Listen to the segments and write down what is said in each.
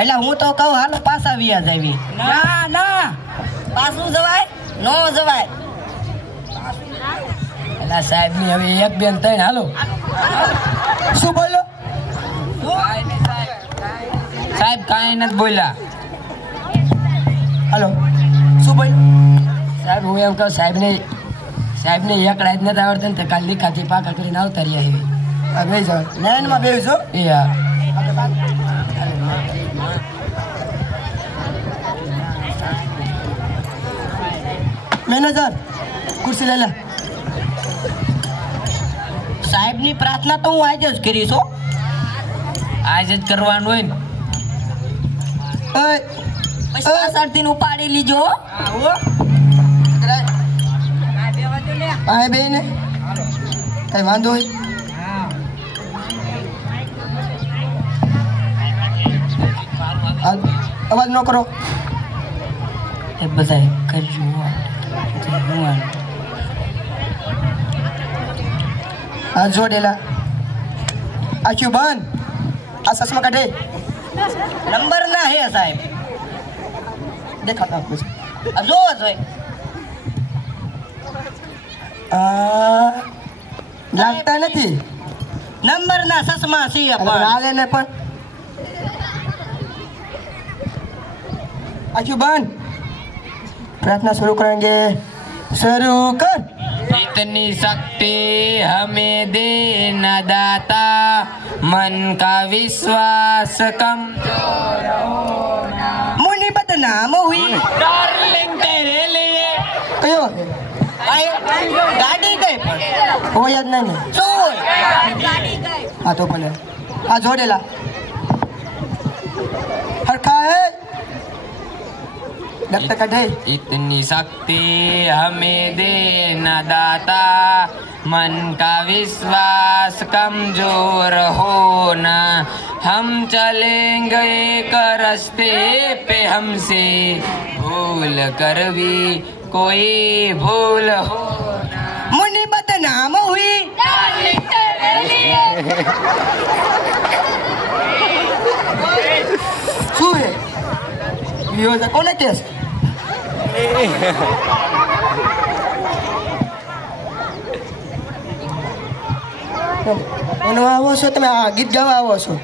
એટલે હું તો કહું હાલો પાછા વ્યાજ આવી. ના ના પાછું જવાય નો જવાય. એટલે સાહેબ ની હવે એક બેન ત્રણ હાલો. શું બોલો? સાહેબ કાંઈ નથી બોલ્યા. હાલો શું બોલ? સાહેબ હું એમ કહું સાહેબને એકડા જ નથી આવડતા ને તો કાલ લીખાથી પાકા કરીને આવતા રહ્યા એવી. આ બે જાવ નયનમાં બે છો. એ હા મેનેજર ખુરશી લઈ લે. સાહેબની પ્રાર્થના તો હું આજે જ કરીશ હો. આજે જ કરવાનું હોય ને. ઓય પછી પાછળથી ઉપાડી લીજો હો. આ બે ને કઈ વાંધો હોય? હાલ, અવાજ ન કરો. એ બધા કરજો. હાથ જોડેલા. આખું બંધ. આ ચશ્મા કાઢે. નંબર ના હે સાહેબ. દેખાતા આપું છું. આ જોવો જોઈએ. લાગતા નથી. નંબર ના ચશ્મા છીએ પણ હાલે ને પણ આખું બંધ. प्रार्थना शुरू करेंगे. शुरू कर. इतनी शक्ति हमें देना दाता, मन का विश्वास कमजोर होना. मुनि बदनाम हुई डार्लिंग तेरे लिए. कयो ગાડી ગઈ પણ हो याद नहीं ने. શું हाँ तो भले आ जोड़ेला हरखा है डॉक्टर कढ़े. इतनी शक्ति हमें देना दाता, मन का विश्वास कमजोर होना. हम चलेंगे एक रास्ते पे, हमसे भूल कर भी कोई भूल हो. मुनि बदनाम हुई શું હે યો છે કોને કેસ? એનો આવો છો તમે? આ ગીત ગાવા આવો છો?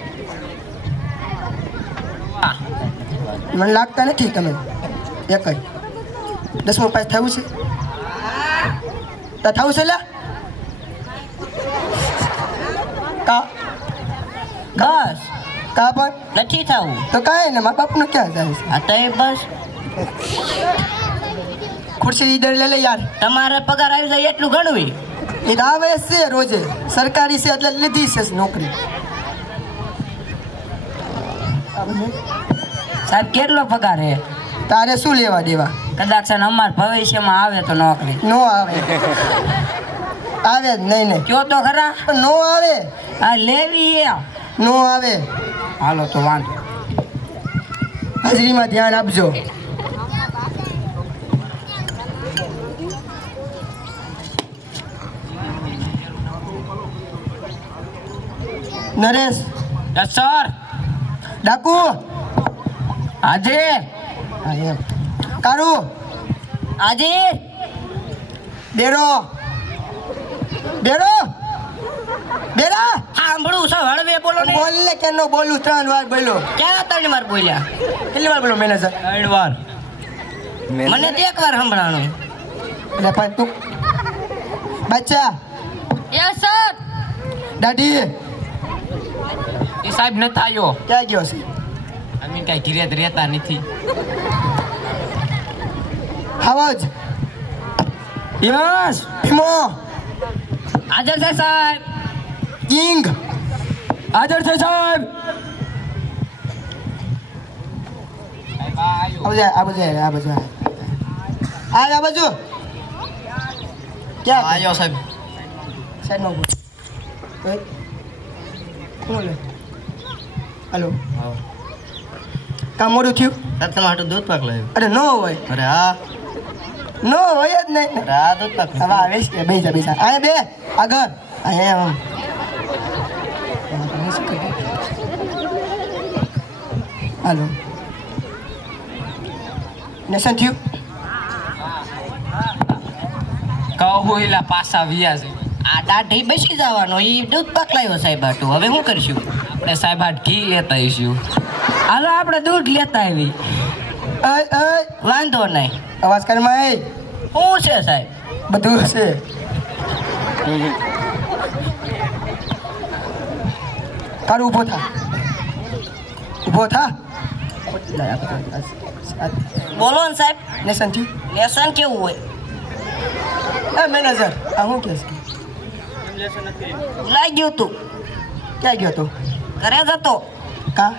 મને લાગતા નથી તમે એક જ 10મું પાસ થયું છે. તો થયું છે લા કા બસ કા પણ નથી થવું. તો કાંઈ ને મારા બાપનું ક્યાં જાય છે? આ તો એ બસ ખુરશી ઈધર લે લે યાર. તમારે પગાર આવી જાય એટલું ગણવી. એ તો આવે છે રોજે સરકારી છે એટલે લીધી છે નોકરી. સાહેબ કેટલો પગાર હે? તારે શું લેવા દેવા? કદાચ છે ને અમાર ભવિષ્યમાં આવે તો નોકરી. નો આવે આવે જ નહીં ને. કયો તો ખરા. પણ નો આવે આ લેવી હે. નો આવે. હાલો તો વાંધો. હાજરીમાં ધ્યાન આપજો. Naresh yes sir. ડાકુ આજે હા એમ કારું આજે બેરો બેરો બેરા સાંભળું છે હળવે બોલો ને. બોલ ને કે નો બોલું? 3 વાર બોલ્યો. ક્યાં 3 વાર બોલ્યા? કેટલી વાર બોલો મેનેજર? 3 વાર. મને તો 1 વાર સંભળાણું. એટલે પણ તું બચ્ચા યસ સર. દાઢી એ સાહેબ ન થાયો. ક્યાં ગયો છે? અમે કઈ ઘીરે રહેતા નથી. આવાજ યસ. ભીમો હાજર છે સાહેબ. કિંગ હાજર છે સાહેબ. આ બાજુ આ બાજુ આ બાજુ ક્યાં આયો સાહેબ. સાઈડ માં કોણ લે? હેલો કામ મોડું થયું? સર તમારું દૂધ પાક લાવ્યો. અરે નો હોય. અરે હા નો હોય જ નહીં. અરે આ દૂધ પાક. હવે આવેશ કે બેસા બેસા અહીંયા બે આગળ અહીંયા હાલો લેસન થયું કહું એલા પાછા વ્યા છે આ દાઢી બેસી જવાનો એ દૂધ પાક લાવ્યો સાહેબ હાટું હવે શું કરશું આપણે સાહેબ આ ઘી લેતા આવીશું હાલો આપણે દૂધ લેતા આવી. વાંધો નહીં અવાજ કરમાં એ શું છે સાહેબ બધું છે તારું ઊભો થા ઊભો થા બોલો ને સાહેબ લેસન થયું લેસન કેવું હોય એ મેનેજર આ શું કહે છે ભૂલાઈ ગયું તું ક્યાં ગયો તો ઘરે જતો કા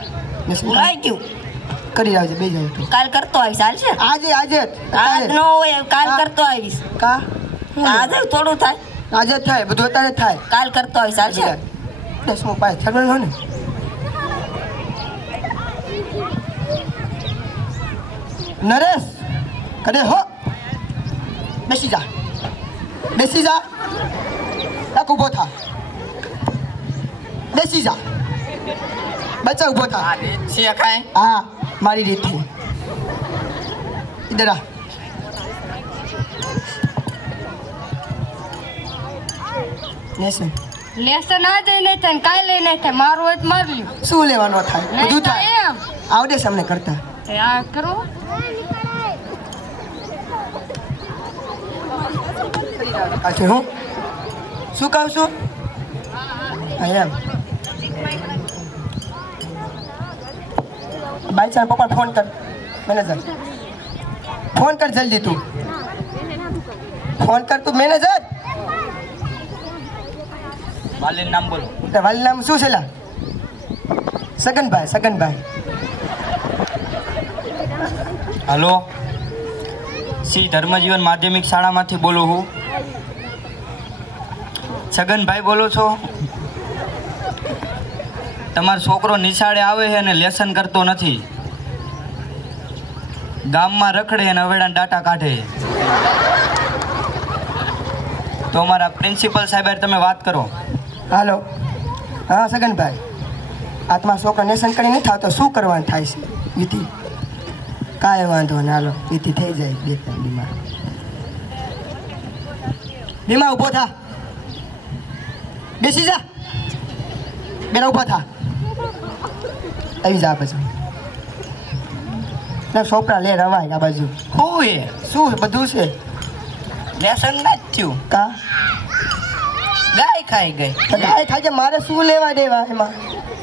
લેસન ભૂલાઈ ગયું કરી આવજે બે જાવ તો કાલ કરતો આવીશ હાલ છે આજે આજે જ. આજ નો હોય કાલ કરતો આવીશ કા આજે થોડું થાય આજે જ થાય બધું અત્યારે જ થાય કાલ કરતો આવીશ હાલ છે 10મો પાસ થવાનો ને નરેશ કરે હો બેસી જા તાક ઊભો થા બેસી જા બચ્ચા ઊભો થા છે કાંઈ હા મારી રીતથી ઇધર આ લેસન લેસન આજે નહીં થાય ને કાલે નહીં થાય મારું હોય તો મારી લ્યો શું લેવાનો થાય બધું નહીં થાય થાય એમ આવડે છે અમને કરતા તે આ કરો અચ્છા હું શું કહું છું એમ બાઈ ચાલ પપ્પા ફોન કર મેનેજર ફોન કર જલ્દી તું ફોન કર તું મેનેજર વાલીનું નામ બોલો વાલી નામ શું છે લા સગનભાઈ હલો શ્રી ધર્મજીવન માધ્યમિક શાળામાંથી બોલું હું છગનભાઈ બોલો છો તમારો છોકરો નિશાળે આવે છે અને લેસન કરતો નથી ગામમાં રખડે અને અવેડાના ડાટા કાઢે તો અમારા પ્રિન્સિપલ સાહેબ તમે વાત કરો હાલો હા સગનભાઈ આત્મા છોકરા નેશન કરી નથી આવતો શું કરવાનું થાય છે વિધિ કાંઈ વાંધો ને હાલો વિધિ થઈ જાય બે ત્રણ બીમા ઊભો થા બેસી જા બેના ઊભા થા આવી જા પછી ના છોકરા લે રવાય આ બાજુ શું એ શું બધું છે લેસન ના જ થયું કા ગાય ખાઈ ગઈ ગાય થાય છે મારે શું લેવા દેવા એમાં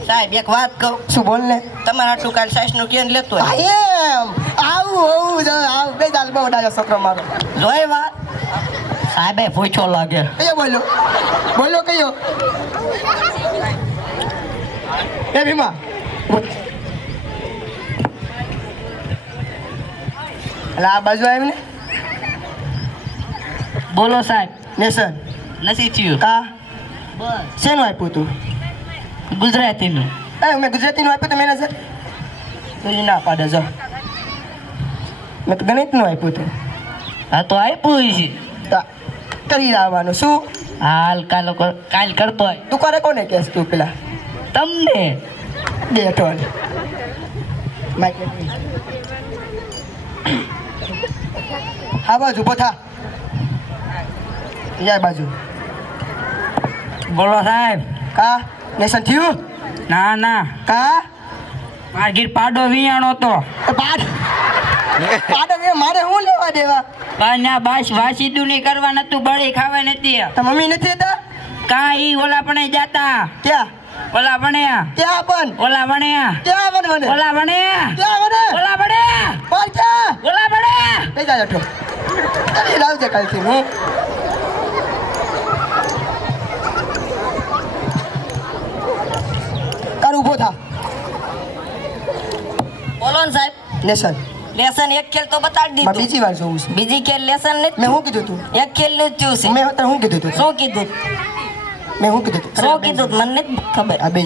સાહેબ એક વાત કહું શું બોલ ને તમારા હાટું કાલ સાસનું કેન લેતો આ એમ આવું બે દાલ બહુ ડાયો છોકરો મારો જોઈ વાત સાહેબે પૂછો લાગે કયો બોલો કયો એ ભીમા એટલે આ બાજુ આવી ને બોલો સાહેબ નેશન નથી થયું કા બસ શેનું આપ્યું તું ગુજરાતીનું મેં ગુજરાતીનું આપ્યું તું મેનેજર એ ના પાડે જો મેં તો ગણિતનું આપ્યું તું હા તો આપ્યું છે તા કરી આવવાનું શું હાલ કાલ કરતો હોય તું કરે કોને કહેશ તું પેલા તમને બે ટોલ હા બાજુ પોથા યા બાજુ બોલો સાહેબ. કા લેસન થયું ના કા માગીર પાડો વિયાણો તો પાડ પાડ મારે શું લેવા દેવા ના બસ વાસીદું નહીં કરવા નતું બળી ખાવા નથી તો મમ્મી નથી હતા કાંઈ ઓલા પણ જાતા ક્યાં ઓલા ભણ્યા ક્યાં પણ ઓલા ભણ્યા ક્યાં પણ મને ઓલા ભણ્યા ક્યાં મને ઓલા ભણ્યા પણ ક્યાં ઓલા ભણ્યા બે જા જઠો કરી લાવજે કાલથી હું કર ઊભો થા બોલો ને સાહેબ લેસન લેસન એક ખેલ તો બતાડી માં દીધું બીજી વાર જોઉં છું બીજી ખેલ લેસન મેં નથી શું કીધું તું એક ખેલ નું જ થયું છે મેં તને શું કીધું તું શું કીધું મેં શું કીધું તું શું કીધું મને નથી ખબર આ બે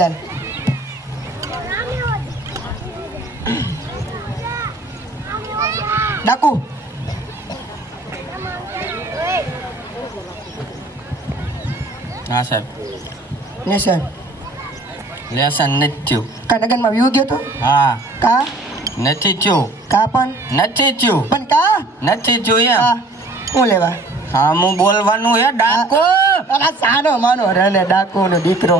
જા ડાકુ હા સાહેબ લેસન લેસન નથી થયું. કા નગરમાં વ્યૂ ગયો તો હા કા નથી થયું. કા પણ નથી થયું. પણ કા નથી થયું એમ. કા હું લેવા હા હું બોલવાનું હે ડાકો. અલા સાનો માનો રને ડાકુનો દીકરો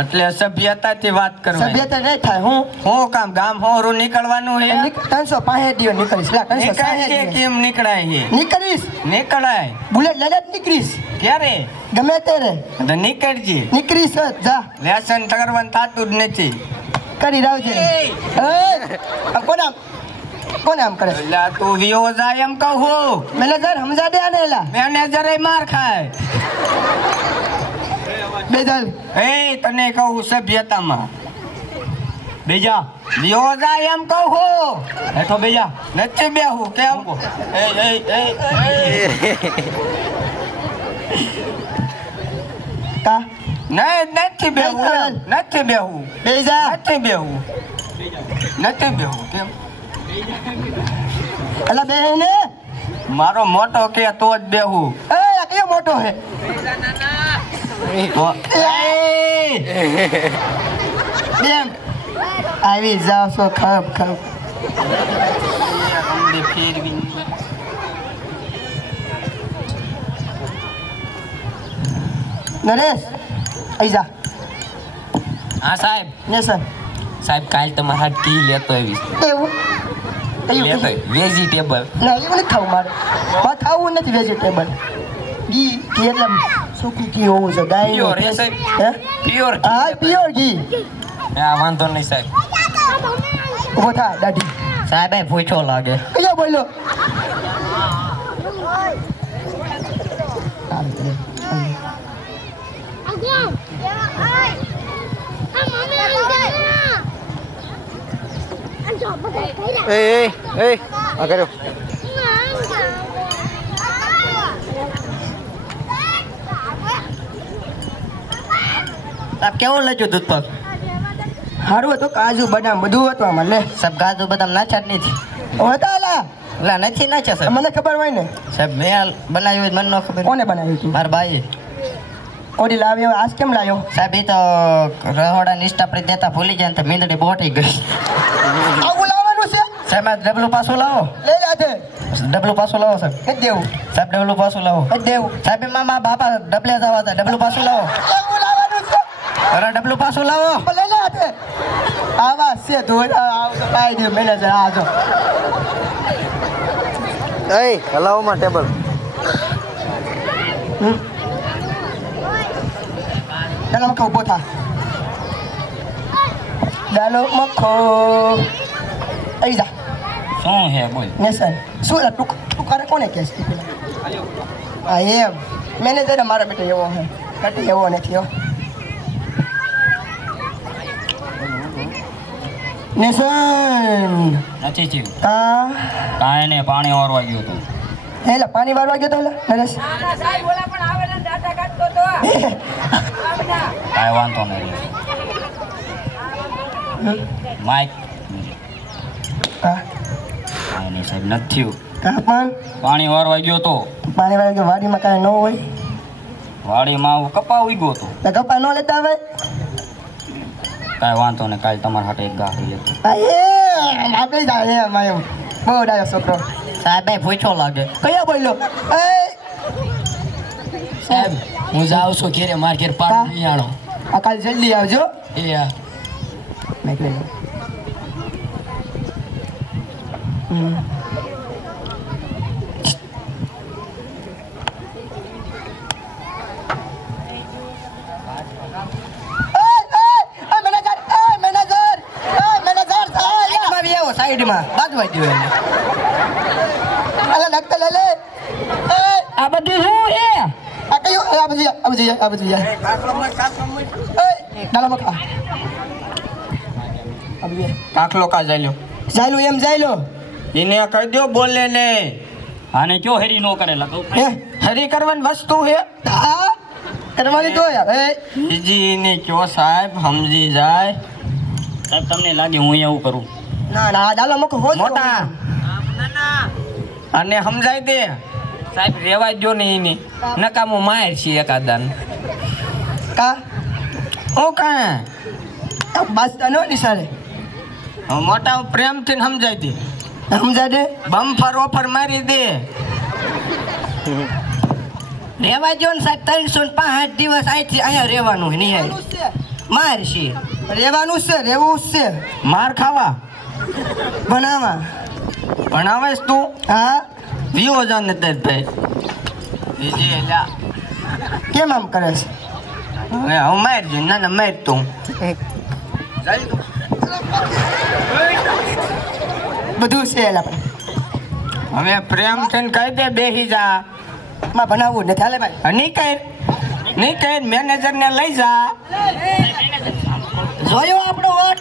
એટલે સભ્યતાથી વાત કરવાની. સભ્યતા નહીં થાય હું હું કામ ગામ હોરું નીકળવાનું હે. 365 દિવસ નીકળીશ લા 360 નીકળાય છે દિવસ. કેમ નીકળાય છે? નીકળીશ નીકળાય. બુલેટ લઈને જ નીકળીશ ક્યારે? ગમે ત્યારે તો નીકળજી. નીકળીશ જ જા લેસન કરવાનું થતું જ નથી. કરી રાવજે કોને આમ કરે એટલે તું વિયો જાય એમ કહું. મેનેજર સમજા દે આને એલા મેનેજરે માર ખાય. બેદલ એ તને કહું સભ્યતામાં બેજા વિયો જાય એમ કહું. હેઠો બેજા નથી બેહું કેમ? એ એ એ કા નહીં નથી બેહું. નથી બેહું. બેજા નથી બેહું. નથી બેહું કેમ? અલા બેને મારો મોટો કે તો જ બેહું. એ આ કયો મોટો હે બેમ આવી જાવ છો ખપ ખપ નરેશ આઈ જા હા સાહેબ. નેસન સાહેબ કાલ તમારા હાથ કી લેતો આવીશ. એવું લેતો વેજીટેબલ. ના એવું નથી ખાવું મારે ખાવું નથી વેજીટેબલ ઘી ઘી એટલે સૂકું ઘી હોવું છે ગાય પ્યોર હે સાહેબ. હે પ્યોર. હા પ્યોર ઘી હા વાંધો નહીં સાહેબ. ઉભો થા દાઢી સાહેબ એ પૂછો લાગે. કયો બોલ્યો સાહેબ કેવું લખ્યું દૂધ પગ? સારું હતું કાજુ બદામ બધું હતું આમાં લે સાહેબ કાજુ બદામ નાખ્યા જ નથી. હતા લા એટલે નથી નાખ્યા સાહેબ. મને ખબર હોય ને સાહેબ મેં બનાવ્યું મને ન ખબર. કોને બનાવ્યું તું મારા ભાઈએ. ઓડી લાવ્યો આજ કેમ લાવ્યો સાહેબ એ તો રહોડા નિષ્ઠા આપણી દેતા ભૂલી જાય ને તો મીંદડી બોટી ગઈ. આવું લાવવાનું છે સાહેબ આ ડબલું પાછું લાવો. લઈ જાતે ડબલું પાછું લાવો સાહેબ. કઈ દેવું સાહેબ ડબલું પાછું લાવો. કઈ દેવું સાહેબ એમાં મારા બાપા ડબલે જવા હતા. ડબલું પાછું લાવો. એવું લાવવાનું છે અરે ડબલું પાછું લાવો. લઈ જાતે આવા છે ધોઈ આવ તો કાઈ દે મેનેજર આ જો હલાવમાં ટેબલ. ચાલો મખો ઉભો થા ડાલો મખો આઈ જા શું હે બોલ? નેસન શું લા તું કરે કોને કેસ આ એમ મેનેજર મારા બેટા એવો હે કટી એવો નથી હો નેસન નથી થયું. કા કાંઈ નહીં પાણી ઓરવા ગયું હતું. હેલા પાણી વારવા ગયો તો હેલા નરેશ કાંઈ વાંધો નહીં. માઇક કા કાંઈ નહીં સાહેબ નથી થયું. કા પણ પાણી વારવા ગયો તો પાણી વારવા ગયો વાડીમાં કાંઈ ન હોય વાડીમાં કપા ઉગ્યો હતો. તો કપા ન લેતા આવે કાંઈ વાંધો નહીં. કાલે તમારા હાથે એક ગાહરી લેતો. આ એમ આપણે જાય એમ આયો બહુ ડાયો છોકરો સાહેબ એ પૂછો લાગે. કયો બોલ્યો એ સાહેબ હું જાઉં છું ઘેરે માર ઘેર પાણી નહીં આણો. આ કાલ જલ્દી આવજો એ હા. મેક લઈ લો સાઈડમાં બાજવા દો એને. અલા લગતા લે લે આ બધું શું છે? આ કયો આ બધી જાય ડાલો મખા અબી કાકલો કા જાય જાયલો એમ જાયલો એને કહી દો બોલે ને. આને કયો હેરી નો કરેલા તો હે હરી કરવાની વસ્તુ હે. આ કરવાની તો યાર એ બીજી ને કયો સાહેબ સમજી જાય. સાહેબ તમને લાગે હું એવું કરું? ના ના ડાલો મખો હોજ મોટા અને સમજાય દે. સાહેબ રેવા દો ને એની નકામું માર છે એકાદાન. કા હું કાંઈ બાસતા નો નિશાળે મોટા પ્રેમથી સમજાય દે સમજા દે બમ્ફર ઓફર મારી દે. રહેવા જો ને સાહેબ 365 દિવસ અહીંથી અહીંયા રહેવાનું નહીં આય મારશે રહેવાનું છે રહેવું જ છે માર ખાવા ભણાવા ભણાવેશ તું હા વિયો જાને તે ભાઈ બીજી એલા કેમ આમ કરે છે હવે હું મારજો ના ના માર તું બધું છે એલા પણ હવે પ્રેમ થઈને કહી દે બેહી જા. માં ભણાવવું નથી હાલે ભાઈ નહીં કહે મેનેજર ને લઈ જા. જોયો આપણો વોટ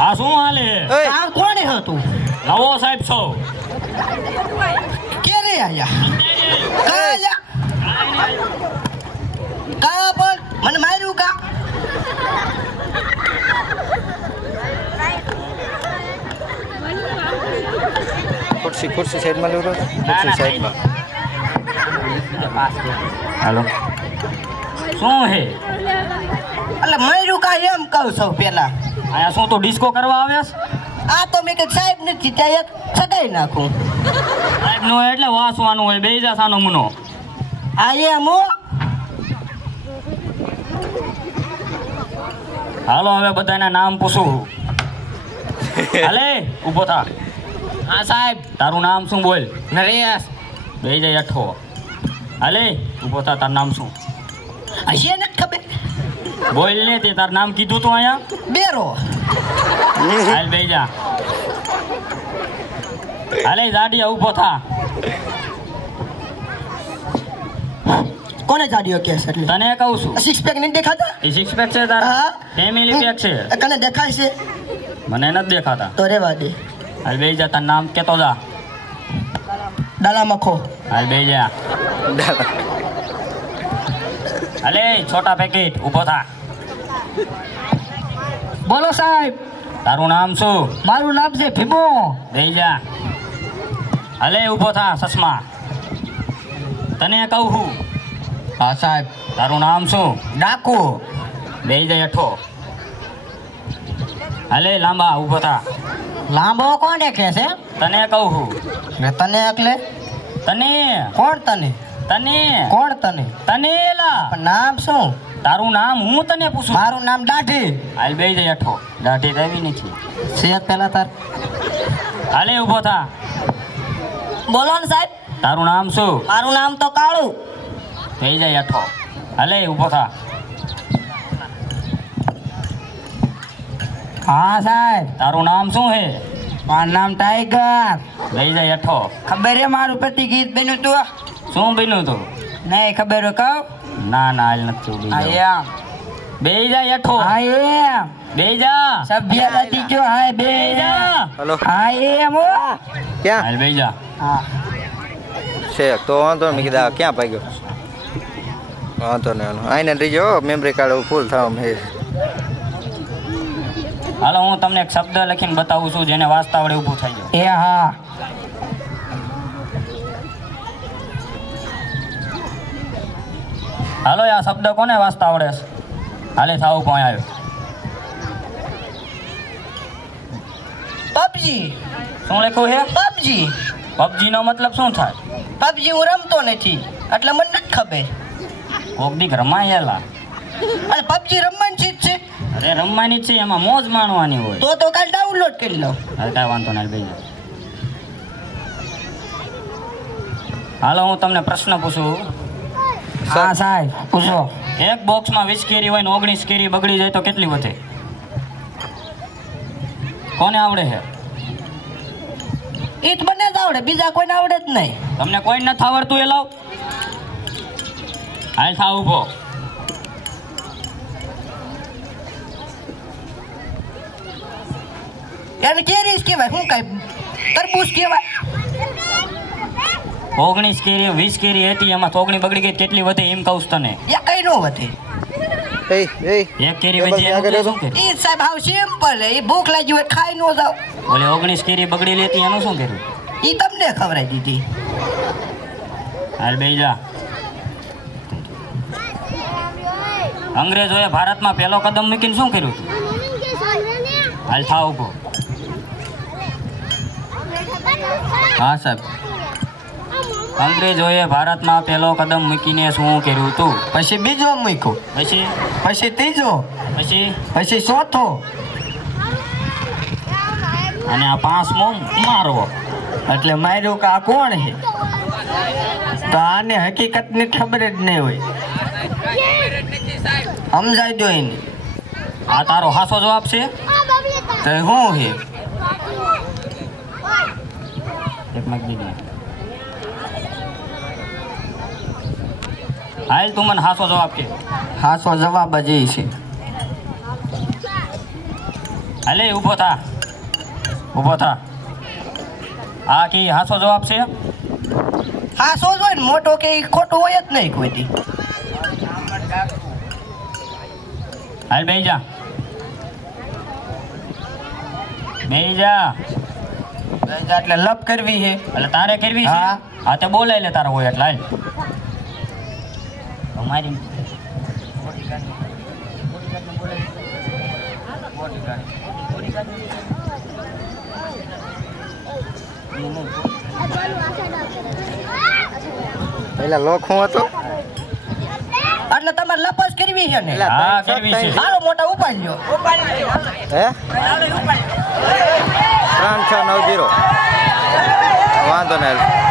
આ શું હાલે કામ કોણે હતું નવો સાહેબ છો ક્યારે આયા કા બોલ મને માર્યું કા ખુરશી સાઈડમાં લેવો ખુરશી સાઈડમાં હાલો શું હે એટલે માર્યું કા એમ કહું છું પેલા આયા શું તો ડિસ્કો કરવા આવ્યાસ આ તો મેં કે સાહેબ નથી ત્યાં એક સગાઈ નાખું સાહેબ નો એટલે વાસવાનું હોય બેહી જા સાનો મુનો આ એમ હો હાલો હવે બધાના નામ પૂછું હાલે ઊભો થા. હા સાહેબ. તારું નામ શું બોલ નરેશ. બેહી જાય અઠો. હાલે ઊભો થા. તારું નામ શું હશે ને ખબર બોલ ને તે તારું નામ કીધું તું અહીંયા બેરો હાલ બેહી જા. હાલે જાડિયા ઊભો થા. કોને જાડ્યો કેસ એટલે તને કહું છું સિક્સ પેક નહીં દેખાતા એ સિક્સ પેક છે તારા હા. ફેમિલી પેક છે કને દેખાય છે મને નથી દેખાતા. તો રેવા દે હાલ બેહી જા. તારું નામ કેતો જા. ડાલા મખો હાલ બેહી જા. હાલે છોટા પેકેટ ઊભો થા. બોલો સાહેબ તારું નામ શું મારું નામ છે ભીમો. બેહી જા. હાલે ઊભો થા સસમા. તને કહું છું હા સાહેબ. તારું નામ શું ડાકુ. બેહી જાય અઠો. હાલે લાંબા ઊભો થા. લાંબો કોને કે છે તને કહું છું ને તને એકલે તને કોણ તને તને કોણ તને તને એલા પણ નામ શું તારું નામ હું તને પૂછું. મારું નામ દાઢી હાલ બેહી જાય અઠો. દાઢી રહેવી નથી. સેહત પેલા તાર હાલે ઊભો થા. બોલો ને સાહેબ તારું નામ શું મારું નામ તો કાળું બેહી જાય અઠો. હાલે ઊભો થા. હા સાહેબ તારું નામ શું હે મારું નામ ટાઈગર. બેહી જાય અઠો. ખબર હે મારું પ્રતિ ગીત બન્યું તું શું બન્યું તું નહીં ખબર હોય કહું ના ના હાલ નથી હા બેહી એમ બેહી જાય અઠો. હા એમ બેહી જા. સભ્યતાથી કયો હાય બે બેહી જા. હલો હા એમ હો ક્યાં હાલ બેહી જા. હા છે તો વાંધો નહીં. મેં કીધું આ ક્યાં પાઈ ગયો વાંધો નહીં હાલો આઈને રીજો મેમરી કાર્ડ ફૂલ થવા હે હાલો હું તમને એક શબ્દ લખીને બતાવું છું જેને વાંચતા આવડે ઊભું થઈ જાય. એ હા હાલો આ શબ્દ કોને વાંચતા આવડે છે? હાલે થાવું પણ આવ્યો. પબજી શું લખ્યું છે પબજી પબજી નો મતલબ શું થાય પબજી હું રમતો નથી એટલે મને નથી ખબર કોક દીક રમાયેલા. અને પબજી રમવાની ચીજ છે અરે રમવાની જ છે એમાં મોજ માણવાની હોય. તો કાલ ડાઉનલોડ કરી લઉં હવે કાંઈ વાંધો નહીં બેહી જા. હાલો હું તમને પ્રશ્ન પૂછું. હા સાહેબ પૂછો. એક બોક્સમાં 20 કેરી હોય ને 19 કેરી બગડી જાય તો કેટલી વધે? કોને આવડે છે? ઈ જ બને જ આવડે બીજા કોઈને આવડે જ નહીં. તમને કોઈ નથી આવડતું એ લાવ. હાલ થા ઊભો. એને કેરીસ કહેવાય શું કાંઈ તરબૂચ કહેવાય. 19 કેરી 20 કેરી હતી એમાં થોગણી બગડી ગઈ કેટલી વધે એમ કહું છું તને. એ કઈ નો વધે. એ એક કેરી વધી એનું તે શું કર્યું? એ સાહેબ હાવ સિમ્પલ એ ભૂખ લાગી હોય ખાઈ નો જાવ. ઓલે 19 કેરી બગડી લેતી એનું શું કર્યું? એ તમને ખવડાવી દીધી. હાલ બેહી જા. અંગ્રેજોએ ભારતમાં પહેલો કદમ મૂકીને શું કર્યું હતું? હાલ થા ઊભો. હા સાહેબ. અંગ્રેજોએ ભારતમાં પહેલો કદમ મૂકીને શું કર્યું હતું? પછી બીજો મૂક્યો, પછી પછી ત્રીજો, પછી પછી ચોથો, અને આ પાંચમો મારવો. એટલે માર્યું કે આ કોણ છે? તો આને હકીકતની ખબર જ નહીં હોય. સમજાઈ દો એને. આ તારો હાસો જવાબ છે? તો શું છે? એક મિનિટ દીધી. હાલ તું મને હાસો જવાબ કે. હાસો જવાબ જ એ છે. હાલે ઊભો થા. ઊભો થા. આ કી હાસો જવાબ છે? હા સો જ હોય ને મોટો કે ઈ ખોટું હોય જ નહીં કોઈ દી. હાલ બેહી જા. બેહી જા. એટલે લપ કરવી છે. એટલે તારે કરવી છે? હા. હા તે બોલાય લે તારો હોય એટલે હાલ. અમારી પેલા લોક હું હતો એટલે તમારે લપસ કરવી છે ને. હા કરવી છે. હાલો મોટા ઉપાડી લ્યો. હે 3690 વાંધો નહીં.